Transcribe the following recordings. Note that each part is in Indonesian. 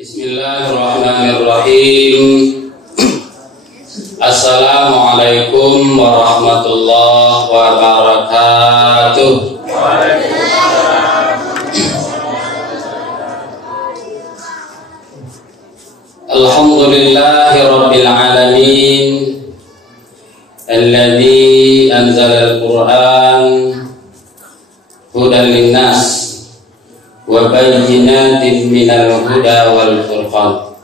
Bismillahirrahmanirrahim. Assalamualaikum warahmatullahi wabarakatuh. Alhamdulillahi rabbil alamin, alladzi anzalal Qur'an hudan linnas wa bayyinatin minal huda wal furqan.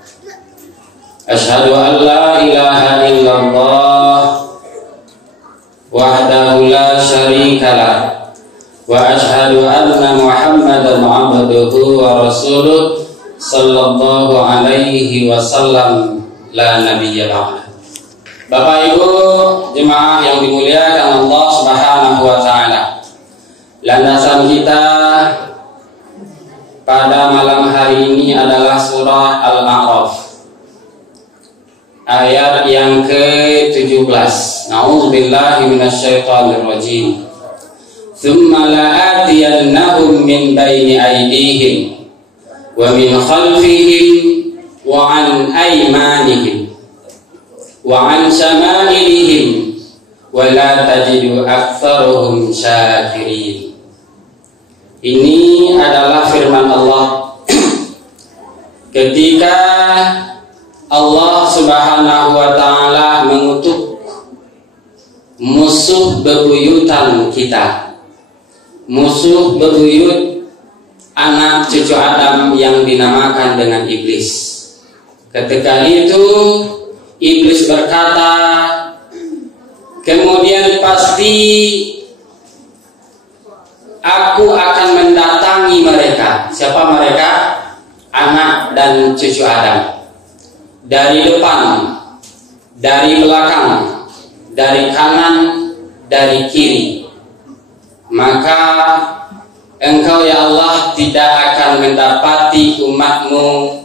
Asyhadu an la ilaha illallah wahdahu la syarikalah wa asyhadu anna Muhammadan abduhu wa rasuluh sallallahu alaihi wasallam la nabiyya ba'da. Bapak Ibu jemaah yang dimuliakan Allah Subhanahu wa taala, landasan kita pada malam hari ini adalah surah Al-A'raf ayat yang ke-17. Na'udzubillahi minasyaitonir rajim. Tsumma la'atiyannahum min baini aydihim wa min khalfihim wa an aymanihim wa an shama'ilihim wa la tajidu aktsaruhum syakirin. Ini adalah firman Allah ketika Allah Subhanahu wa taala mengutuk musuh bebuyutan kita, musuh bebuyut anak cucu Adam yang dinamakan dengan iblis. Ketika itu iblis berkata, kemudian pasti aku akan mendatangi mereka. Siapa mereka? Anak dan cucu Adam. Dari depan, dari belakang, dari kanan, dari kiri. Maka Engkau ya Allah tidak akan mendapati umatmu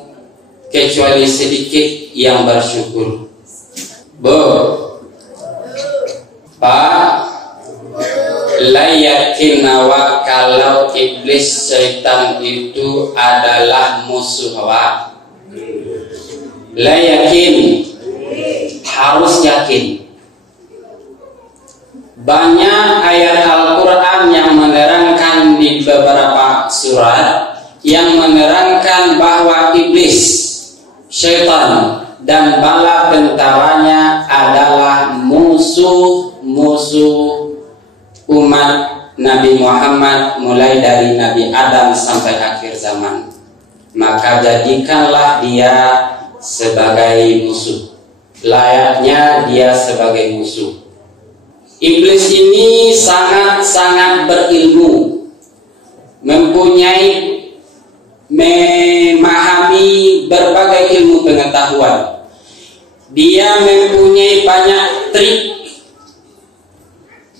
kecuali sedikit yang bersyukur. Pak, la yakinnawa kalau iblis syaitan itu adalah musuh wa. La yakin, harus yakin. Banyak ayat Al-Quran yang menerangkan di beberapa surat yang menerangkan bahwa iblis, syaitan dan bala tentaranya adalah musuh-musuh umat Nabi Muhammad mulai dari Nabi Adam sampai akhir zaman. Maka jadikanlah dia sebagai musuh, layaknya dia sebagai musuh. Iblis ini sangat-sangat berilmu, memahami berbagai ilmu pengetahuan. Dia mempunyai banyak trik,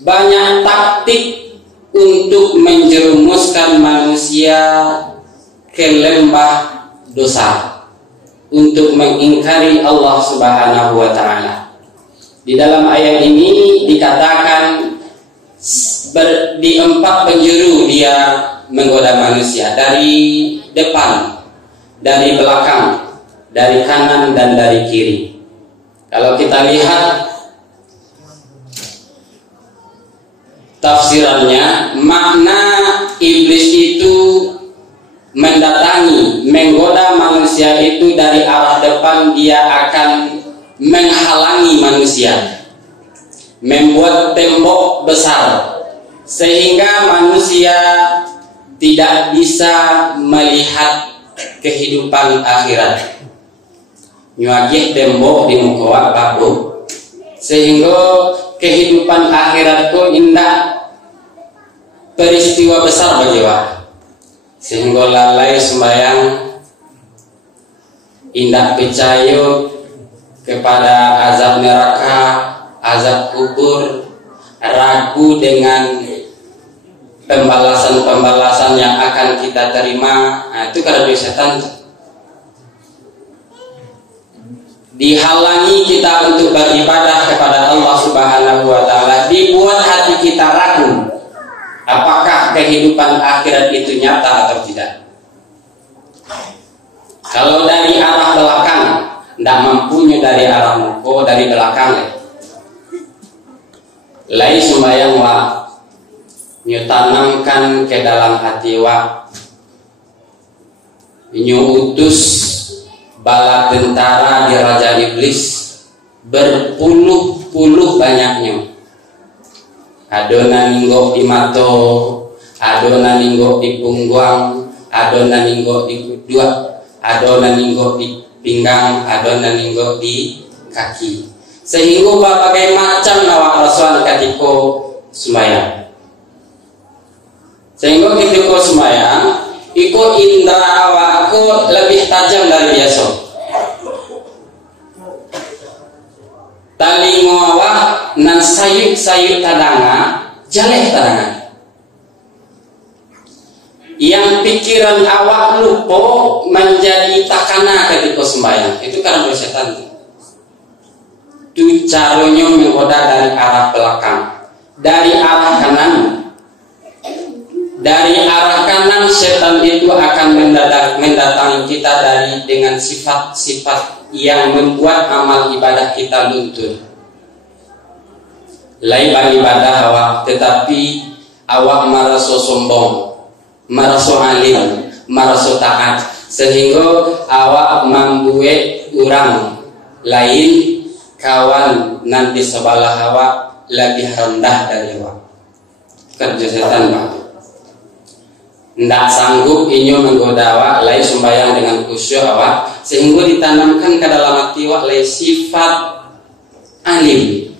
banyak taktik untuk menjerumuskan manusia ke lembah dosa, untuk mengingkari Allah Subhanahu wa taala. Di dalam ayat ini dikatakan di 4 penjuru dia menggoda manusia, dari depan, dari belakang, dari kanan dan dari kiri. Kalau kita lihat tafsirannya, makna iblis itu mendatangi, menggoda manusia itu dari arah depan. Dia akan menghalangi manusia, membuat tembok besar sehingga manusia tidak bisa melihat kehidupan akhirat. Nyuagih tembok di muka babu sehingga kehidupan akhiratku indah peristiwa besar bagi wak, sehingga lalai sembahyang, indah percaya kepada azab neraka, azab kubur, ragu dengan pembalasan-pembalasan yang akan kita terima. Nah, itu karena setan. Dihalangi kita untuk beribadah kepada Allah Subhanahu wa taala, dibuat hati kita ragu apakah kehidupan akhirat itu nyata atau tidak. Kalau dari ndak mampunya dari arah muka, dari belakang. Lai sembahyang wa nyu tanamkan ke dalam hati wa, nyu utus bala tentara di raja iblis berpuluh-puluh banyaknya. Adonan ninggok di mato, adonan ninggok di punggung, adonan ninggok di kudua, adonan ninggok di pinggang, adonan ninggok di kaki. Sehingga berbagai macam nawak rasuan ketika sembahyang. Sehingga ketika sembahyang, iko indra awakku lebih tajam dari biasa. Talingo awak nan sayuk-sayuk tadanga, jaleh tadanga. Yang pikiran awak lupa menjadi takana ketika sembahyang. Itu karena setan. Itu caranya menggoda dari arah belakang, dari arah kanan. Dari arah kanan setan itu akan mendatangi kita dengan sifat-sifat yang membuat amal ibadah kita luntur. Lain ibadah awak, tetapi awak merasa sombong, merasa alim, merasa taat, sehingga awak membuat orang lain kawan nanti sebelah awak lebih rendah dari awak. Kerja setan Pak. Ndak sanggup inyo menggoda awak, lain sembahyang dengan khusyuk awak, sehingga ditanamkan ke dalam hati awak lain sifat alim,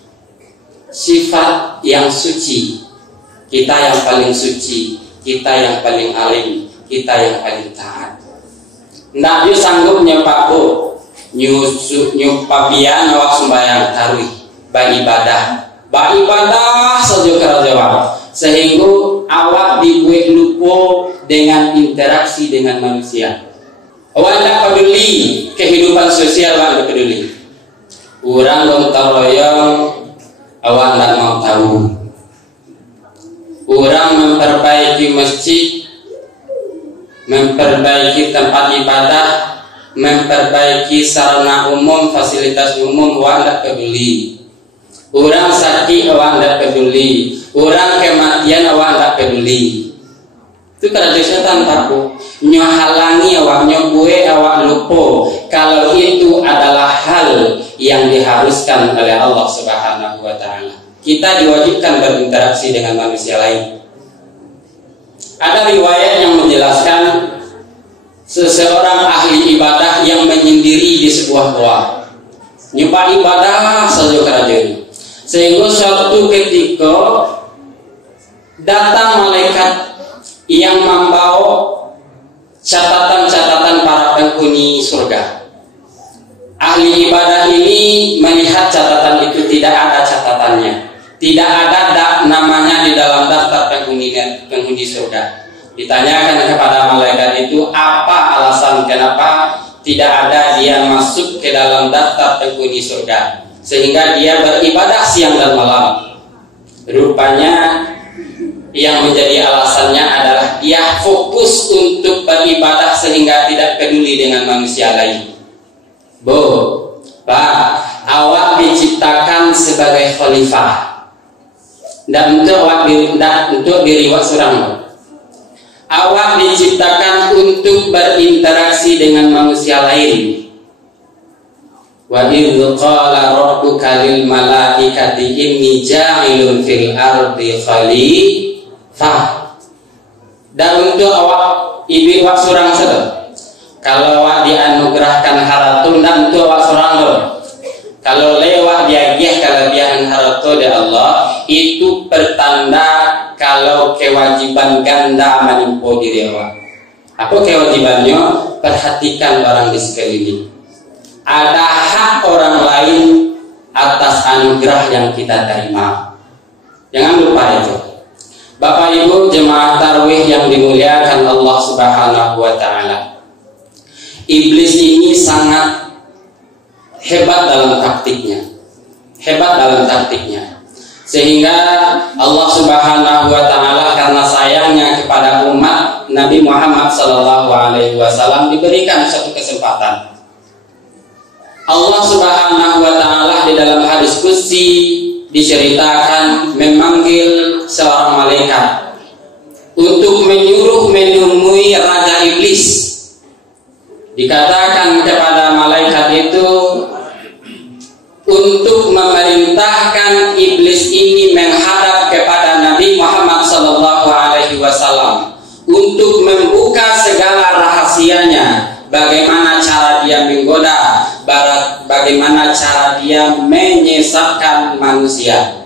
sifat yang suci. Kita yang paling suci, kita yang paling alim, kita yang paling taat. Ndak yo sanggup nyepapo nyupapian awak sembahyang taruh beribadah saja kerajaan, sehingga awak dibuat lupa dengan interaksi dengan manusia. Awak tidak peduli kehidupan sosial, awak tidak peduli. Orang gontar royong, awak tidak mau tahu. Orang memperbaiki masjid, memperbaiki tempat ibadah, memperbaiki sarana umum, fasilitas umum, awak tidak peduli. Orang sakit awak tidak peduli, orang kematian awak tidak peduli. Itu kerja setan takut nyohalangi awak, nyobue awak lupa kalau itu adalah hal yang diharuskan oleh Allah Subhanahu wa Ta'ala. Kita diwajibkan berinteraksi dengan manusia lain. Ada riwayat yang menjelaskan seseorang ahli ibadah yang menyendiri di sebuah goa, nyoba ibadah saja kerajaan. Sehingga suatu ketika datang malaikat yang membawa catatan-catatan para penghuni surga. Ahli ibadah ini melihat catatan itu tidak ada catatannya, tidak ada namanya di dalam daftar penghuni surga. Ditanyakan kepada malaikat itu, apa alasan kenapa tidak ada dia masuk ke dalam daftar penghuni surga, sehingga dia beribadah siang dan malam. Rupanya yang menjadi alasannya adalah dia fokus untuk beribadah sehingga tidak peduli dengan manusia lain. Pak, awak diciptakan sebagai khalifah, dan untuk diri awak seorang. Awak diciptakan untuk berinteraksi dengan manusia lain. Wa idz qala rabbuka lil malaikati inni ja'ilun fil ardi khalifah. Dan untuk awak ibu awak surang saja. Kalau awak dianugerahkan harta dan untuk awak surang lo. Kalau lewat diagih kelebihan harta dari Allah, itu pertanda kalau kewajiban ganda menimpa diri awak. Apa kewajibannya? Perhatikan orang di sekeliling. Ada hak orang lain atas anugerah yang kita terima. Jangan lupa itu. Bapak Ibu jemaah tarawih yang dimuliakan Allah Subhanahu wa Ta'ala. Iblis ini sangat hebat dalam taktiknya. Sehingga Allah Subhanahu wa Ta'ala karena sayangnya kepada umat Nabi Muhammad sallallahu alaihi wasallam diberikan satu kesempatan. Allah Subhanahu wa Ta'ala di dalam hadis qudsi diceritakan memanggil seorang malaikat untuk menyuruh menemui Raja Iblis. Dikatakan kepada malaikat itu untuk memerintahkan iblis ini menghadap kepada Nabi Muhammad SAW untuk membuka segala rahasianya, bagaimana cara dia menggoda, bagaimana cara dia menyesatkan manusia.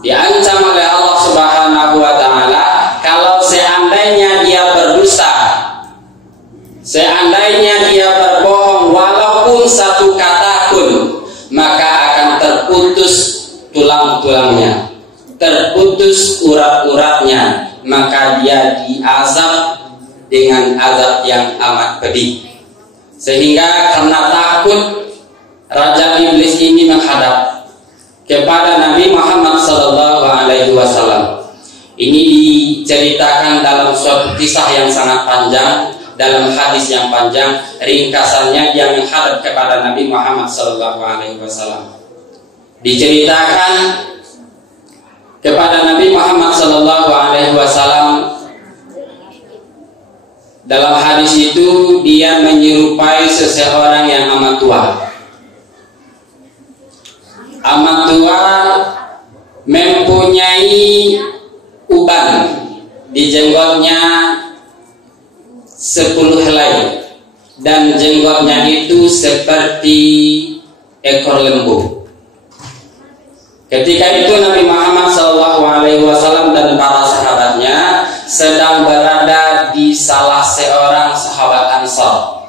Diancam oleh Allah Subhanahu wa Ta'ala kalau seandainya dia berdusta, seandainya dia berbohong walaupun satu kata pun, maka akan terputus tulang-tulangnya, terputus urat-uratnya, maka dia diazab dengan azab yang amat pedih. Sehingga karena takut, Raja Iblis ini menghadap kepada Nabi Muhammad SAW. Ini diceritakan dalam suatu kisah yang sangat panjang, dalam hadis yang panjang. Ringkasannya dia menghadap kepada Nabi Muhammad SAW. Diceritakan kepada Nabi Muhammad SAW dalam hadis itu, dia menyerupai seseorang yang amat tua. Amat tua mempunyai uban di jenggotnya 10 helai, dan jenggotnya itu seperti ekor lembu. Ketika itu Nabi Muhammad SAW dan para sahabatnya sedang berada di salah seorang sahabat Ansar.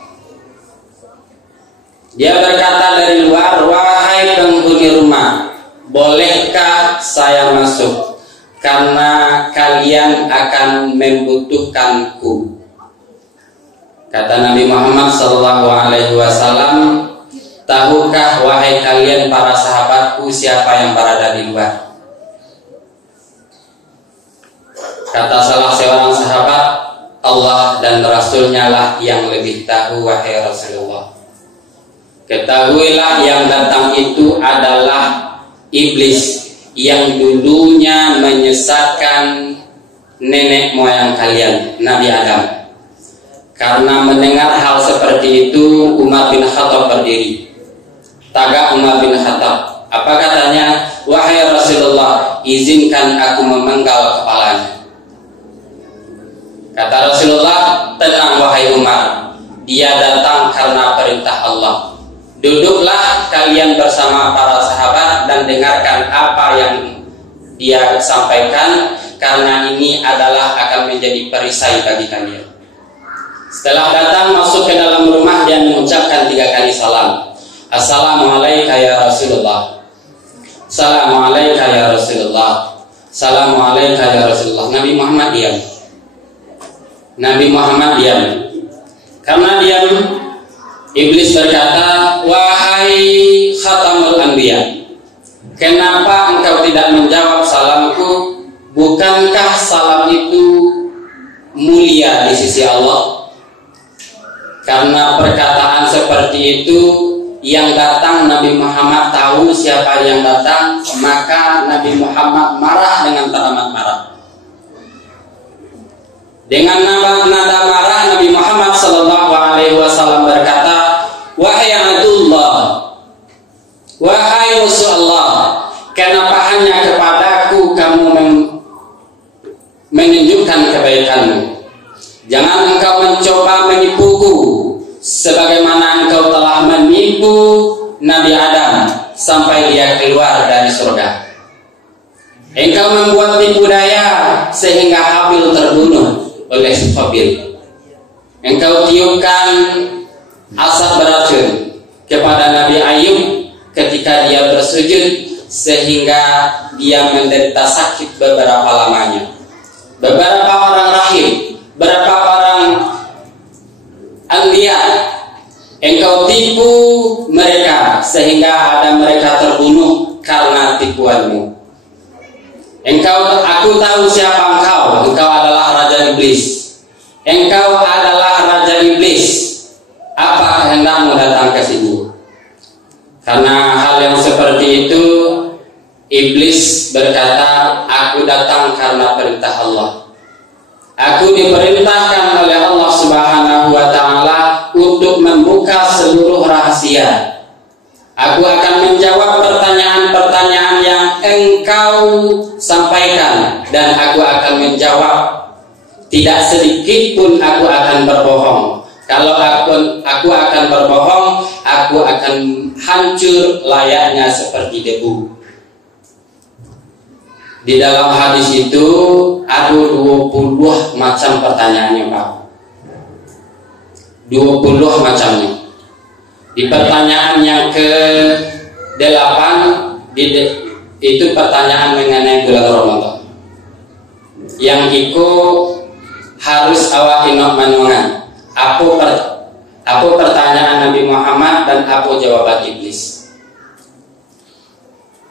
Dia berkata dari luar, "Wahai penghuni rumah, bolehkah saya masuk? Karena kalian akan membutuhkanku." Kata Nabi Muhammad SAW, "Tahukah wahai kalian para sahabatku siapa yang berada di luar?" Kata salah seorang sahabat, "Allah dan Rasulnya lah yang lebih tahu wahai Rasulullah. Ketahuilah yang datang itu adalah iblis yang dulunya menyesatkan nenek moyang kalian, Nabi Adam." Karena mendengar hal seperti itu, Umar bin Khattab berdiri. Tagak Umar bin Khattab. Apa katanya? "Wahai Rasulullah, izinkan aku memenggal kepalanya." Kata Rasulullah, "Tenang wahai Umar, dia datang karena perintah Allah. Duduklah kalian bersama para sahabat dan dengarkan apa yang dia sampaikan, karena ini adalah akan menjadi perisai bagi kalian." Setelah datang masuk ke dalam rumah, dia mengucapkan 3 kali salam. "Assalamualaikum ya Rasulullah. Assalamualaikum ya Rasulullah. Assalamualaikum ya Rasulullah." Nabi Muhammad diam. Nabi Muhammad diam. Karena diam, iblis berkata, "Wahai Khatamul Anbiya, kenapa engkau tidak menjawab salamku? Bukankah salam itu mulia di sisi Allah?" Karena perkataan seperti itu, yang datang Nabi Muhammad tahu siapa yang datang, maka Nabi Muhammad marah dengan teramat marah. Dengan nada marah, Nabi Muhammad SAW berkata, "Wahai Abdullah, wahai musuh Allah, kenapa hanya kepadaku kamu menunjukkan kebaikanmu? Jangan engkau mencoba menipuku sebagaimana engkau telah menipu Nabi Adam sampai dia keluar dari surga. Engkau membuat tipu daya sehingga Habil terbunuh oleh Qabil. Engkau tiupkan asap beracun kepada Nabi Ayub ketika dia bersujud sehingga dia menderita sakit beberapa lamanya. Beberapa orang rahim, beberapa orang anbiya, engkau tipu mereka sehingga ada mereka terbunuh karena tipuanmu. Aku tahu siapa engkau. Engkau adalah Raja Iblis. Engkau adalah Raja Iblis. Apa kehendakmu datang ke sini? Karena hal yang seperti itu, iblis berkata, aku datang karena perintah Allah. Aku diperintahkan oleh Allah Subhanahu wa Ta'ala untuk membuka seluruh rahasia. Aku akan menjawab pertanyaan-pertanyaan yang engkau sampaikan, dan aku akan menjawab. Tidak sedikit pun aku akan berbohong. Kalau aku akan berbohong, aku akan hancur layaknya seperti debu. Di dalam hadis itu ada 20 macam pertanyaannya, Pak. 20 macamnya. Di pertanyaan yang ke-8 itu pertanyaan mengenai bulan Ramadan. Yang itu harus awak inok manungan. Apa pertanyaan Nabi Muhammad dan apa jawaban iblis?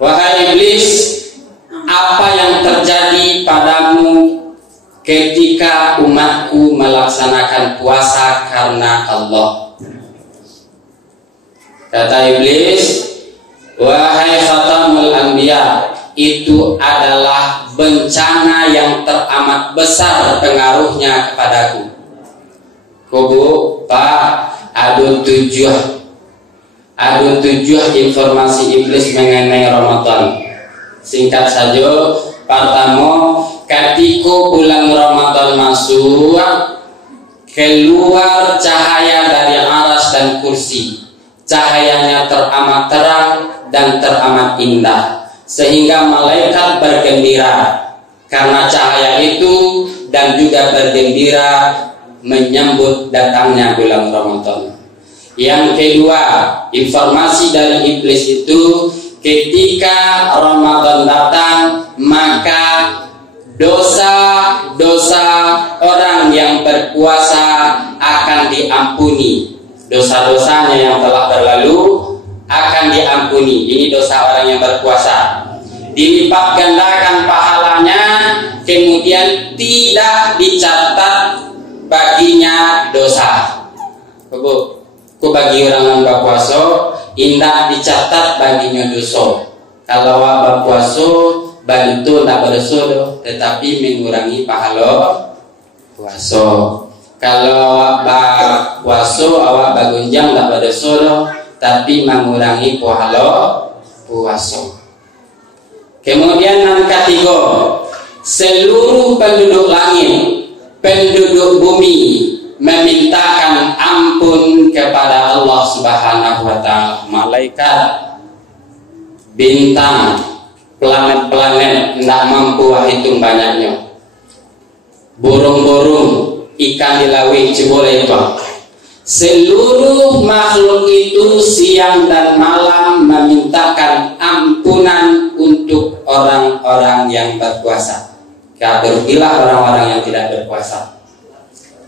Wahai iblis, apa yang terjadi padamu ketika umatku melaksanakan puasa karena Allah? Kata iblis, wahai khatamul anbiya, itu adalah bencana yang teramat besar pengaruhnya kepadaku. Kubu, Pak, ada 7 informasi iblis mengenai Ramadan. Singkat saja, pertama, ketika bulan Ramadan masuk, keluar cahaya dari aras dan kursi. Cahayanya teramat terang dan teramat indah, sehingga malaikat bergembira karena cahaya itu, dan juga bergembira menyambut datangnya bulan Ramadan. Yang kedua, informasi dari iblis itu, ketika Ramadan datang, maka dosa-dosa orang yang berpuasa akan diampuni. Dosa-dosanya yang telah berlalu akan diampuni. Ini dosa orang yang berpuasa. Dilipat gandakan pahalanya, kemudian tidak dicatat baginya dosa. Ku bagi orang yang berpuasa, indah dicatat baginya dosa. Kalau awak berpuasa, bantu tak berdosa, tetapi mengurangi pahala puasa. Kalau awak puasa, awak bagunjang tak berdosa, tapi mengurangi pahala puasa. Kemudian yang ketiga, seluruh penduduk langit, penduduk bumi memintakan ampun kepada Allah Subhanahu wa Ta'ala. Malaikat, bintang, planet-planet tidak mampu hitung banyaknya. Burung-burung, ikan di laut boleh itu. Seluruh makhluk itu siang dan malam memintakan ampunan untuk orang-orang yang berpuasa. Terlebihlah orang-orang yang tidak berpuasa.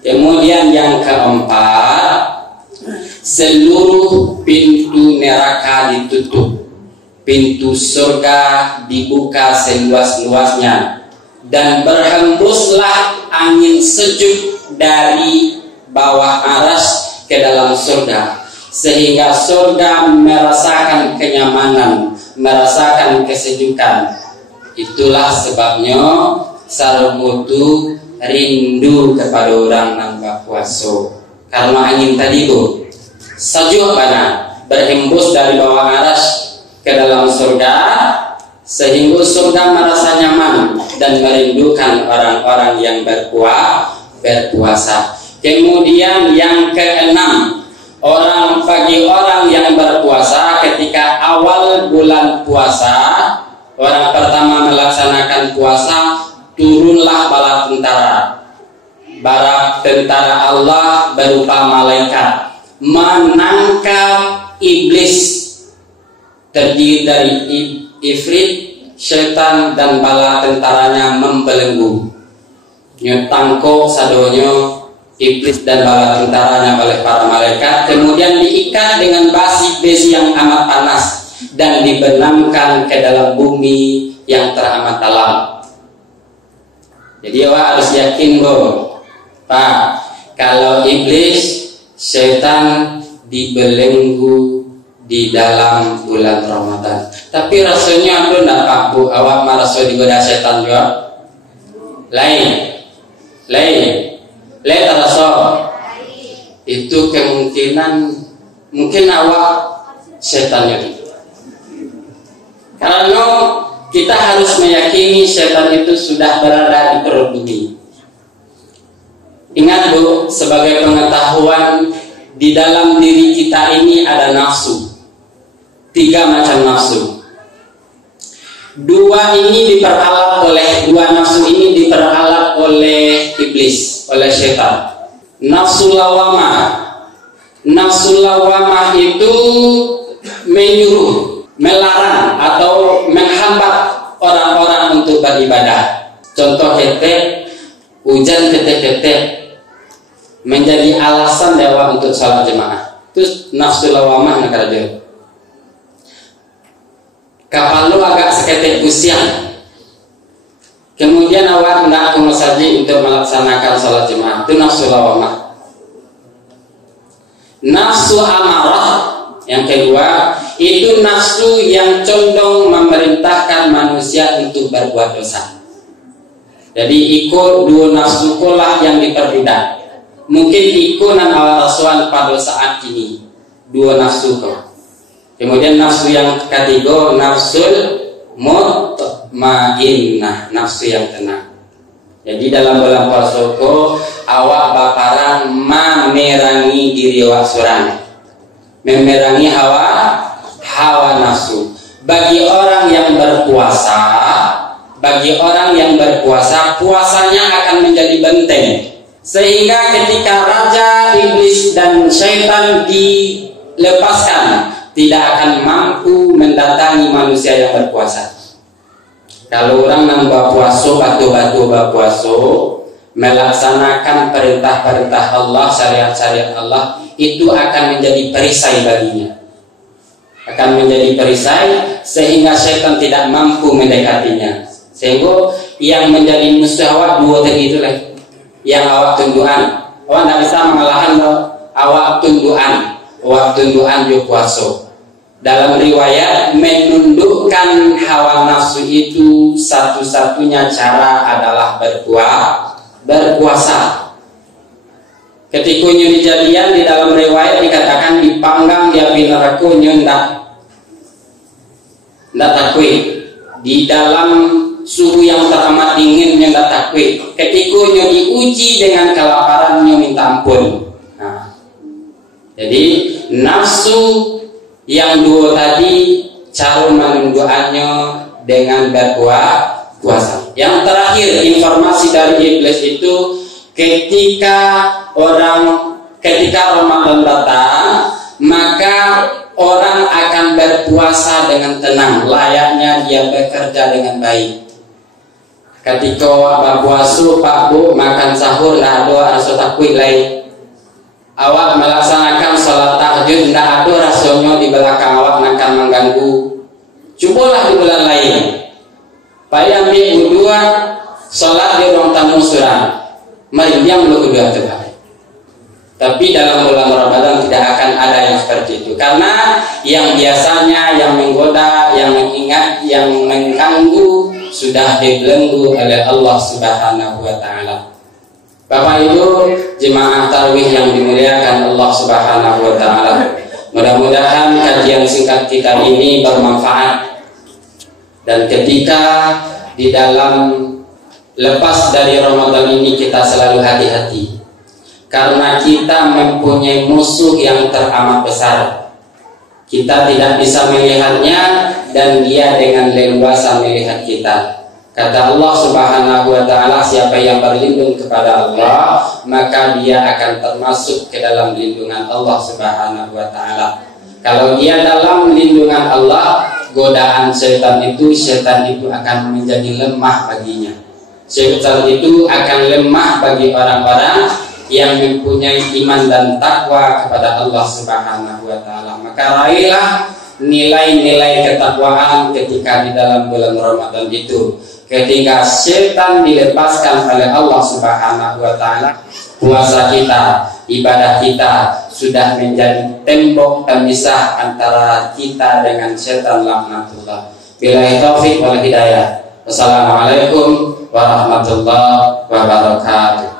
Kemudian yang keempat, seluruh pintu neraka ditutup, pintu surga dibuka seluas-luasnya, dan berhembuslah angin sejuk dari bawah aras ke dalam surga, sehingga surga merasakan kenyamanan, merasakan kesejukan. Itulah sebabnya sarmutu rindu kepada orang yang berpuasa, karena angin tadi itu sejuk banget berhembus dari bawah aras ke dalam surga, sehingga surga merasa nyaman dan merindukan orang-orang yang berpuasa. Kemudian yang keenam, bagi orang yang berpuasa ketika awal bulan puasa, orang pertama melaksanakan puasa, turunlah bala tentara Allah berupa malaikat menangkap iblis, terdiri dari ifrit, syaitan, dan bala tentaranya membelenggu, nyetangkok sadonyo iblis dan bala tentaranya oleh para malaikat, kemudian diikat dengan besi yang amat panas dan dibenamkan ke dalam bumi yang teramat dalam. Jadi awak harus yakin Pak, kalau iblis, syaitan dibelenggu di dalam bulan Ramadan. Tapi rasanya aku ndak Pak Bu, awak merasa digoda setan juga? Lain terasa. Itu kemungkinan mungkin awak setannya. Karena kita harus meyakini setan itu sudah berada di perut bumi. Ingat Bu, sebagai pengetahuan, di dalam diri kita ini ada nafsu. 3 macam nafsu. Dua nafsu ini diperalat oleh iblis, oleh setan. Nafsu lawamah. Nafsu lawamah itu menyuruh, melarang atau menghambat orang-orang untuk beribadah. Contoh hujan ketek-ketek menjadi alasan dewa untuk salat jemaah. Itu nafsu lawamah nak kerja. Kapal lu agak seketek usian, kemudian awak hendak ke masjid untuk melaksanakan salat jemaah. Itu nafsu lawamah. Nafsu amarah yang kedua, itu nafsu yang condong memerintahkan manusia untuk berbuat dosa. Jadi ikut dua nafsu kolah yang diperbeda. Mungkin ikut dan awal rasuan pada saat ini dua nafsu kau. Kemudian nafsu yang ketiga, nafsul mutmainnah, nafsu yang tenang. Jadi dalam bulan puasa awak bakaran memerangi diri awak surang, memerangi hawa nafsu. Bagi orang yang berpuasa, puasanya akan menjadi benteng. Sehingga ketika raja, iblis dan syaitan dilepaskan, tidak akan mampu mendatangi manusia yang berpuasa. Kalau orang nambah puasa, batu-batu berpuasa, melaksanakan perintah-perintah Allah, syariat-syariat Allah, itu akan menjadi perisai baginya. Akan menjadi perisai sehingga syaitan tidak mampu mendekatinya. Sehingga yang menjadi musuh awak dua tadi itulah. Yang awak tunduan. Awak tidak bisa mengalahkan awak tunduan. Awak tunduan juga puasa. Dalam riwayat menundukkan hawa nafsu itu satu-satunya cara adalah berpuasa. Ketika dijadian di dalam riwayat dikatakan dipanggang di api neraka ndak takwi. Di dalam suhu yang teramat dingin ndak takwi. Ketika diuji dengan kelaparan minta ampun. Nah, jadi nafsu yang dua tadi cara menundukannya dengan berpuasa. Yang terakhir informasi dari iblis itu ketika Ramadan datang, maka orang akan berpuasa dengan tenang, layaknya dia bekerja dengan baik. Ketika berpuasa Pak Bu makan sahur tidak ada rasa takut lain. Awak melaksanakan salat tahajud tidak ada rasanya di belakang awak akan mengganggu. Cobalah di bulan lain. Pada minggu 2 salat di ruang tamu surah. Mari yang kedua coba. Tapi dalam bulan Ramadan tidak akan ada yang seperti itu. Karena yang biasanya yang menggoda, yang mengingat, yang mengganggu sudah dibelenggu oleh Allah Subhanahu wa taala. Bapak Ibu jemaah tarawih yang dimuliakan Allah Subhanahu wa taala. Mudah-mudahan kajian singkat kita ini bermanfaat. Dan ketika di dalam lepas dari Ramadan ini kita selalu hati-hati. Karena kita mempunyai musuh yang teramat besar. Kita tidak bisa melihatnya dan dia dengan leluasa melihat kita. Kata Allah Subhanahu wa taala, siapa yang berlindung kepada Allah, maka dia akan termasuk ke dalam lindungan Allah Subhanahu wa taala. Kalau dia dalam lindungan Allah, godaan setan itu akan menjadi lemah baginya. Setan itu akan lemah bagi orang-orang yang mempunyai iman dan takwa kepada Allah Subhanahu wa taala. Maka raihlah nilai-nilai ketakwaan ketika di dalam bulan Ramadan itu. Ketika setan dilepaskan oleh Allah Subhanahu wa taala, puasa kita ibadah kita sudah menjadi tembok pemisah antara kita dengan setan laknatullah. Billahi taufik wal hidayah. Wassalamualaikum warahmatullahi wabarakatuh.